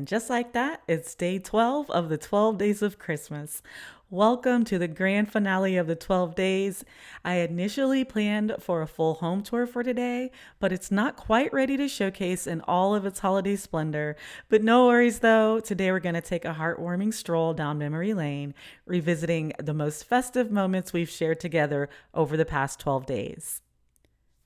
And just like that, it's day 12 of the 12 days of Christmas. Welcome to the grand finale of the 12 days. I initially planned for a full home tour for today, but it's not quite ready to showcase in all of its holiday splendor. But no worries though, today we're going to take a heartwarming stroll down memory lane, revisiting the most festive moments we've shared together over the past 12 days.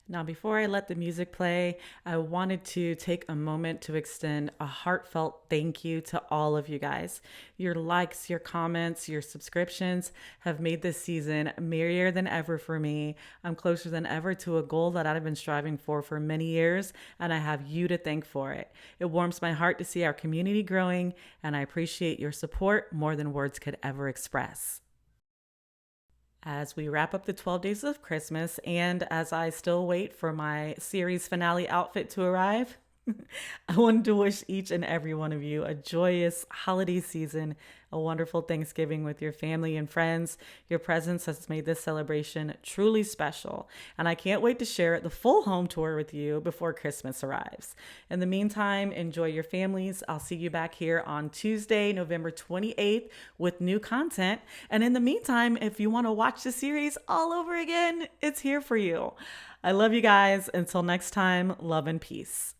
Now, before I let the music play, I wanted to take a moment to extend a heartfelt thank you to all of you guys. Your likes, your comments, your subscriptions have made this season merrier than ever for me. I'm closer than ever to a goal that I've been striving for many years, and I have you to thank for it. It warms my heart to see our community growing, and I appreciate your support more than words could ever express. As we wrap up the 12 days of Christmas, and as I still wait for my series finale outfit to arrive, I wanted to wish each and every one of you a joyous holiday season, a wonderful Thanksgiving with your family and friends. Your presence has made this celebration truly special, and I can't wait to share the full home tour with you before Christmas arrives. In the meantime, enjoy your families. I'll see you back here on Tuesday, November 28th with new content. And in the meantime, if you want to watch the series all over again, it's here for you. I love you guys. Until next time, love and peace.